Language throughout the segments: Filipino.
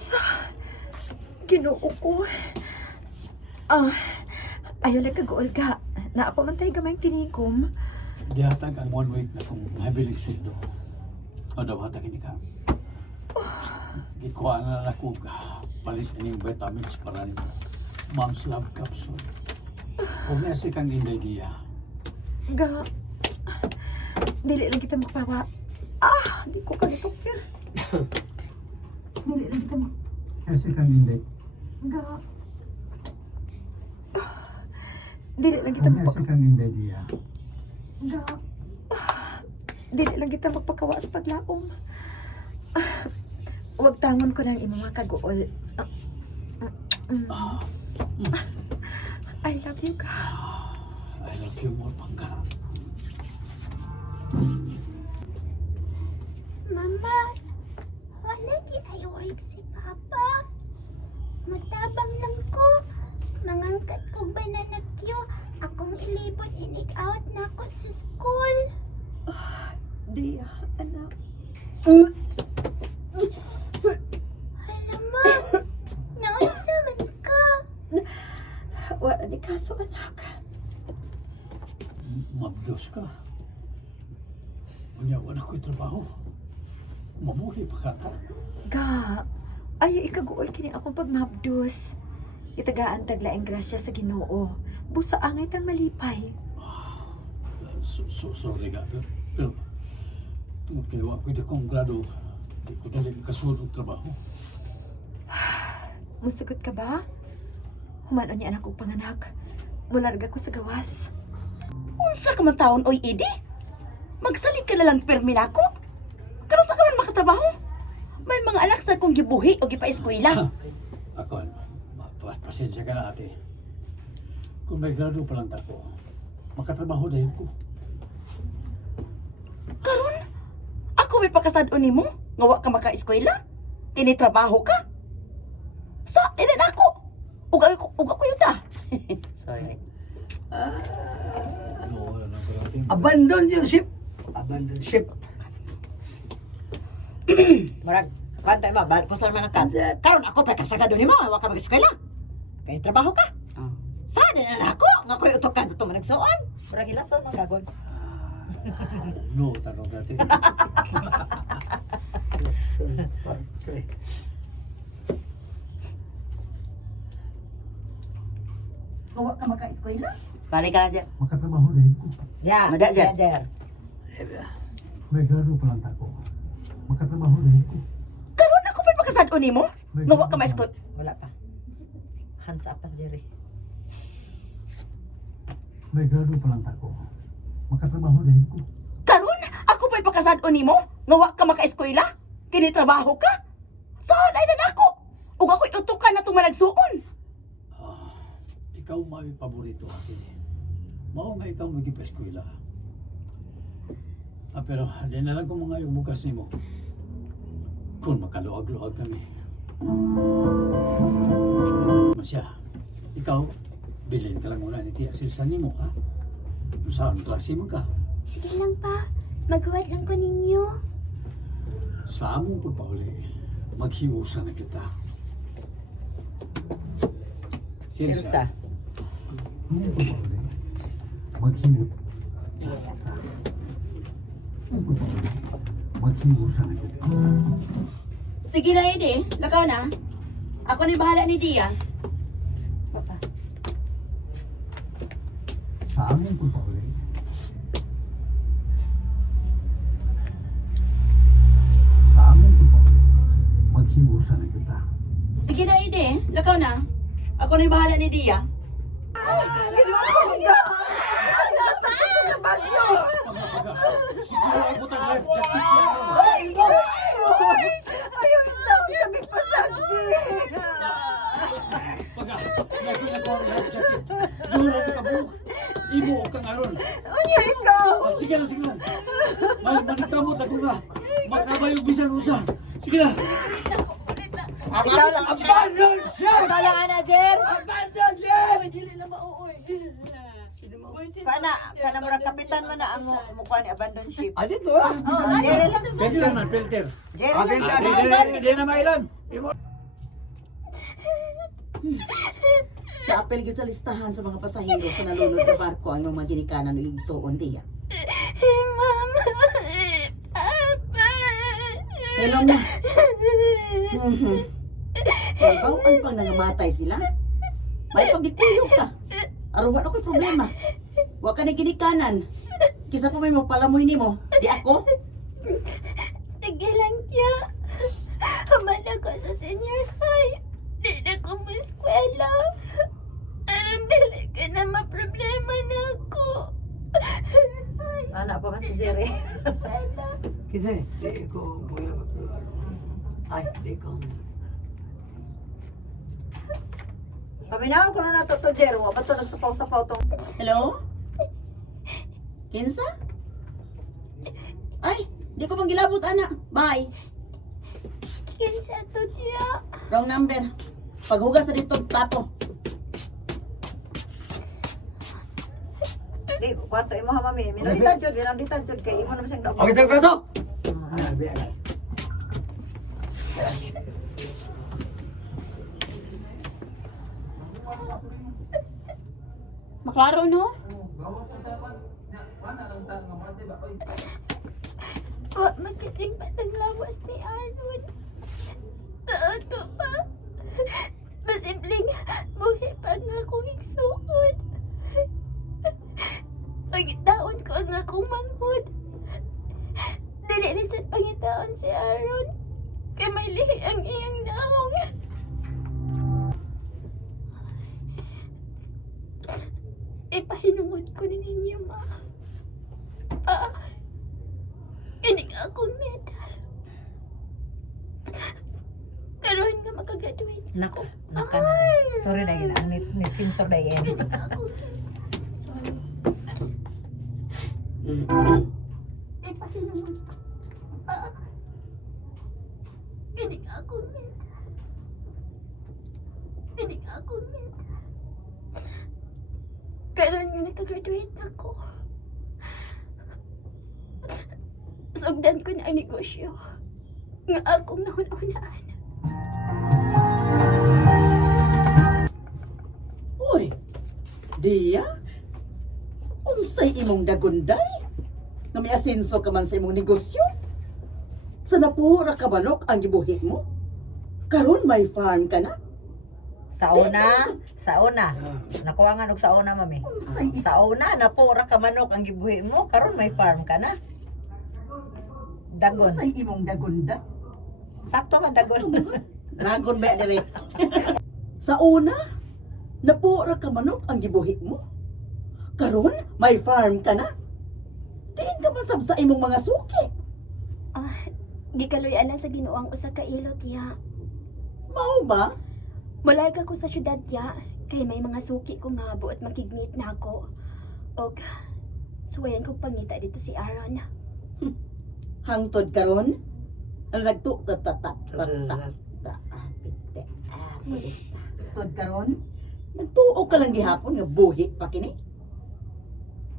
Unsa? Ginoo ko. Ah, ayaw lang kag Olga. Naapamantay gamay tinigom. Dihatag ang 1 week na kung mabilig sweldo. O daw hatag ini ka. Ikuha na ako palit ining vitamins para ni Mom's Love Capsule. Huwag na si kang inday Ga. Dili lang kita magpawa. Di ko kalitok siya. Dili lang kita Kasi kang inday. Ga. Dili lang kita Huwag na si kang inday Ga. Dili lang kita magpakawa sa paglaom. Huwag tangon ko ng imong mga kagool. I love you, Ga. I love you more, Pangga. Mama, wala di ay work si Papa. Matabang lang ko. Mangangkat ko bananagyo. Akong ilibot inig-out na ako sa school. Dia, anak. Hala, Ma. Naunsa man ka. Wala ni kaso, anak. Mabdos ka. Unya, wala ko'y trabaho. Mamuhi pa ka. Ga, ayaw ikaguol kini akong pagmabdos. Itagaan taglaing grasya sa Ginoo. Busa angay tang malipay. Sorry nga. Pero, tungkol kayo ako'y di kong grado. Di ko dali kasunod ng trabaho. Musugot ka ba? Humano niya anak kong panganak. Mularga ko sa gawas. Unsa ka man taon, oy, Edi? Magsalig ka na lang permi nako. Karon sa ka man makatrabaho? May mga anak sa kong gibuhi o gipa-eskwela. Ako, pasensya ka na ate. Kung may grado pa lang ako, makatrabaho dahil ko. Karon, ako may pakasad nimo nga wa ka maka-eskwela. Kini trabaho ka. Sa ina nako. Uga ko yun ta. Sorry. Ano, wala nang karating. Abandon your ship. Abandon ship. Marag, kantay ba? Puslan man ang kan. Karon ako pa kasagado nimo, wa ka mag-eskwela. Kay trabaho ka. Oh. Sa din na ako, nga koy utokan to managsuon. Murag ilason man gagon. No, tanong natin. Okay. Wa ka maka-eskwela? Balik ka na dyan. Makatrabaho dahil ko. Ya, Mada dyan. Jer. May grado pa lang ako. Makatrabaho dahil ko. Karon ako may pakasad nimo nga wa ka ma-eskwela. Wala pa. Hands up as Jerry. May grado pa lang ako. Makatrabaho dahil ko. Karon ako may pakasad nimo nga wa ka maka-eskwela. Kini trabaho ka. Saan ay na nako? Ug ako'y utukan na tumanagsuon. Ikaw may paborito akin. Mao nga ikaw maging pa-eskwela. Pero di na lang kung mga yung bukas nimo. Kung makaluag-luag kami. Masya, ikaw, bilhin ka lang muna ni Tia Silsa nimo, ha? Kung saan klase mo ka? Sige lang pa. Maghuwad lang ko ninyo. Sa among pagpauli, maghiusa na kita. Silsa. Among pagpauli, maghiusa. Maghiusa na kita. Sige na, Edi. Lakaw na. Ako ni bahala ni Dia. Papa. Sa among pagpauli, maghiusa na kita. Sige na, Edi. Lakaw na. Ako ni bahala ni Dia. Ginoo, Ga. Nakasigat na ko sa bagyo. Siguro ay butang life jacket siya. Ayaw itaw kami pasagdi. Pagka, nagpila ko ang life jacket. Duro ka kabuk. Imo o kang aron. Unya ikaw. Sige na, sige na. Manikamot ako na. Makabayog bisan usa. Sige na. Ikaw lang. Abandon ship. Ikaw lang, Ana, Jer. Abandon ship. Kana murag kapitan man na ang mukha ni abandon ship. Ah, dito ah. Jerry lang. Filter man, filter. Jerry lang. Di na mailan. Imo. Kaapel gyud sa listahan sa mga pasahero sa nalunod na barko ang mga ginikanan o igsoon diya. Mama. Papa. Hello na. Bawaan pang nangamatay sila. May pagdikuyog ka. Aron ako'y problema. Wa ka na ginikanan. Kisa pa may mapalamoy nimo, di ako. Sige lang, tiya. Haman ako sa senior high. Di na ko ma-eskwela. Aron dili ka na ma-problema na ako. Anak pa man si Jerry. Kasi, di ko puya magluwalo. Ay, di ko. Paminawan ko na nato to, Jerry. Wa ba to nagsapaw-sapaw tong... Hello? Kinsa? Ay, di ko pang gilabot, anak. Bye. Kinsa to, tiya. Wrong number. Paghugas na dito, plato. Di, kwarto imo ha, mami. Minalita jud, minalita jud. Kay imo naman siyang daw. Okay, tayo to! Ay, biya. Maklaro, no? Wa magiting pa tang lawas ni Arnold. Sa ato pa. Masimling buhi pa nga akong igsuon. Pagitaon ko ang akong manghod. Dili lisod pangitaon si Aaron. Kay may lihi ang iyang naong. Ipahinungod ko ni ninyo, ma. Ining akong medal. Karoon nga makagraduate. Nako, naka na. Sorry na yun. Ang net sensor na yan. Ining akong sorry. Ipahinungod ko. Ining akong medal. Ining akong medal. Karoon nga nakagraduate na ko. Sugdan ko na ang negosyo nga akong nahun-unaan. Uy, Dia? Unsay imong dagunday? Nga may asenso ka man sa imong negosyo? Sa napura ka manok ang gibuhi mo? Karon may farm ka na? Sa una. Nakuha nga og sa una, mami. Sa una, napura ka manok ang gibuhi mo. Karon may farm ka na. Dagon. Unsay imong dagunday? Sakto man dagon. Dragon ba dire? Sa una, napura ka manok ang gibuhi mo? Karon may farm ka na? Diin ka masab sa imong mga suki. Gikaloyan na sa Ginoo ang usa ka ilot, ya. Mao ba? Mulag ako sa syudad, ya. Kay may mga suki ko nga buot makigmeet na ako. Og suwayan kong pangita dito si Aaron. Hangtod karon ang nagtu tata Tod karon nagtuo ka lang gihapon nga buhi pa kini.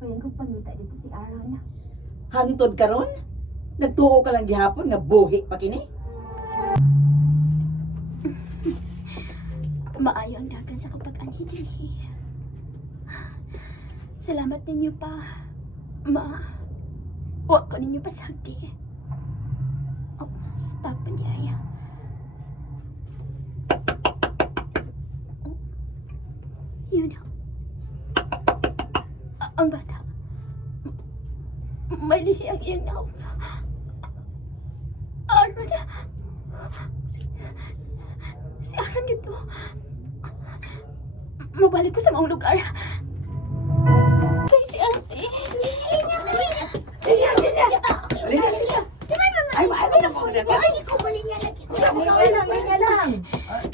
Suwayan kong pangita dito si Aaron. Hangtod karon nagtuo ka lang gihapon nga buhi pa kini. Maayo ang dagan sa kapag-anhi dinhi. Salamat ninyo pa, ma. Wa ko ninyo pasagdi. Oh, stop pa niya. Oh, yun. Ang bata. May lihi ang iyang naong. Aaron na. Si Aaron dito. Mabalik ko sa mga lugar. Kay si ate. Linya! Ay, maaari na po. Linya lang.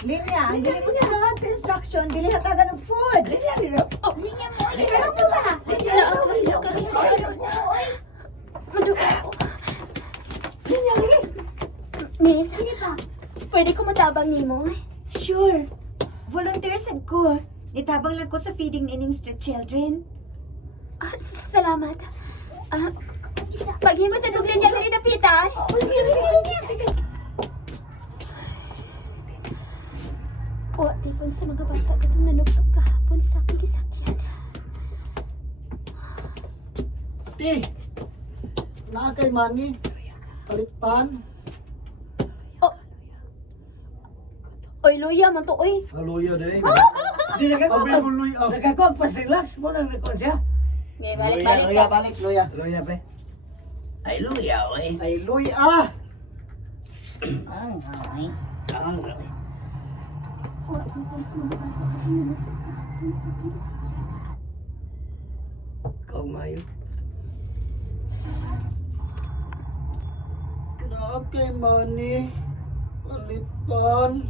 Linya, hindi ko sa lahat sa instruction, dili hatagan ng food. Oh, linya mo. Ano ko ba? Naakala kami si Aaron. Madugo ko. Miss, pwede ko matabang nimo? Sure. Volunteer sad ko. Nitabang lang ko sa feeding ining street children. Salamat. Paghimo sa duglin niya diri napita. O tipon sa mga bata katong nanugtog kahapon sa akong gisakyan. Ti! Na kay Manny. Palitpan. Oy, luya man to, oy. Haluya day. Di Abi nagkakot. mo luy ah. Nagkakot pa relax mo nang nakon siya. Ngay balik-balik ka. balik, luya. Luya pe. Ay, luya, oy. Ay luy ah. Ang ay. Ang O tipon sa mga bata katong nanugtog kahapon sa akong gisakyan. kau mayo. Na kay Manny. Palitpan.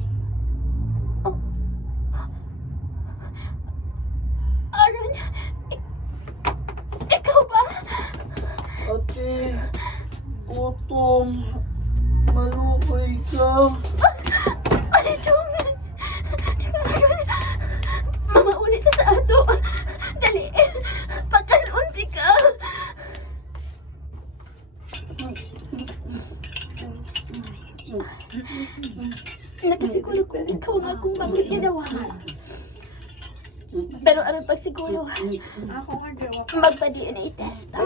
Aaron, ikaw ba? Ate, gutom. Malukoy ka. Ay, Dome. Aaron, mamauli ka sa ato. Dali, pagkalunti ka. Nakasiguro ko ikaw ang akong bangit ginawa. Pero aron pagsiguro, magpa-DNA test ta.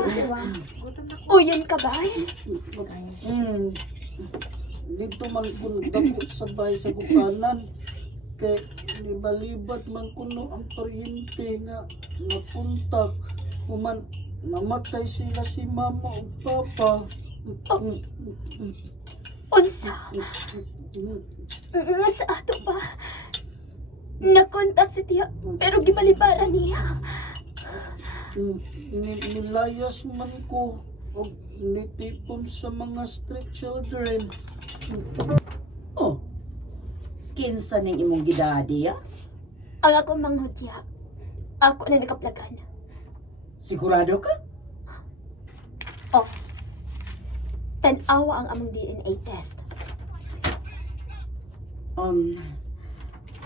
Uyon ka ba? Dito man kun dako sabay sa gupanan. Kay libalibat man kuno ang kuryente nga napunta. Human namatay sila si mama ug papa. Unsa? Nasa ato pa. Nakontak si tiya, pero gibalibaran niya. Nilayas man ko og nitipon sa mga street children. Oh. Kinsa ning imong gidadi, ah? Ang ako manghutya, ako na nakaplagan. Sigurado ka? Oh, tanawa ang among DNA test.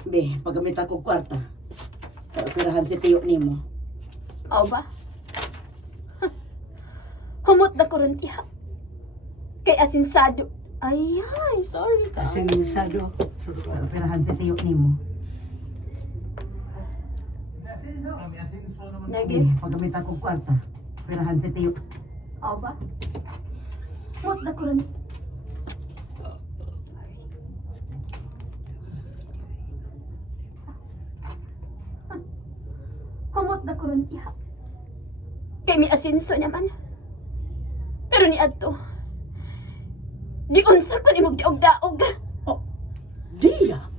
Be, paggamit ako kwarta. Para pirahan si tiyo nimo. Mao ba? Humot na ko ron tiya. Kay asinsado. Ay, sorry ka. Asinsado. Para pirahan si tiyo nimo. Nage, Be, paggamit ako kwarta. Pirahan si tiyo. mao ba? Humot na ko ron. Humot na ko ron tiya. Kay mi asinso naman. Pero ni adto. Di unsa ko nimog daog-daog. Diya,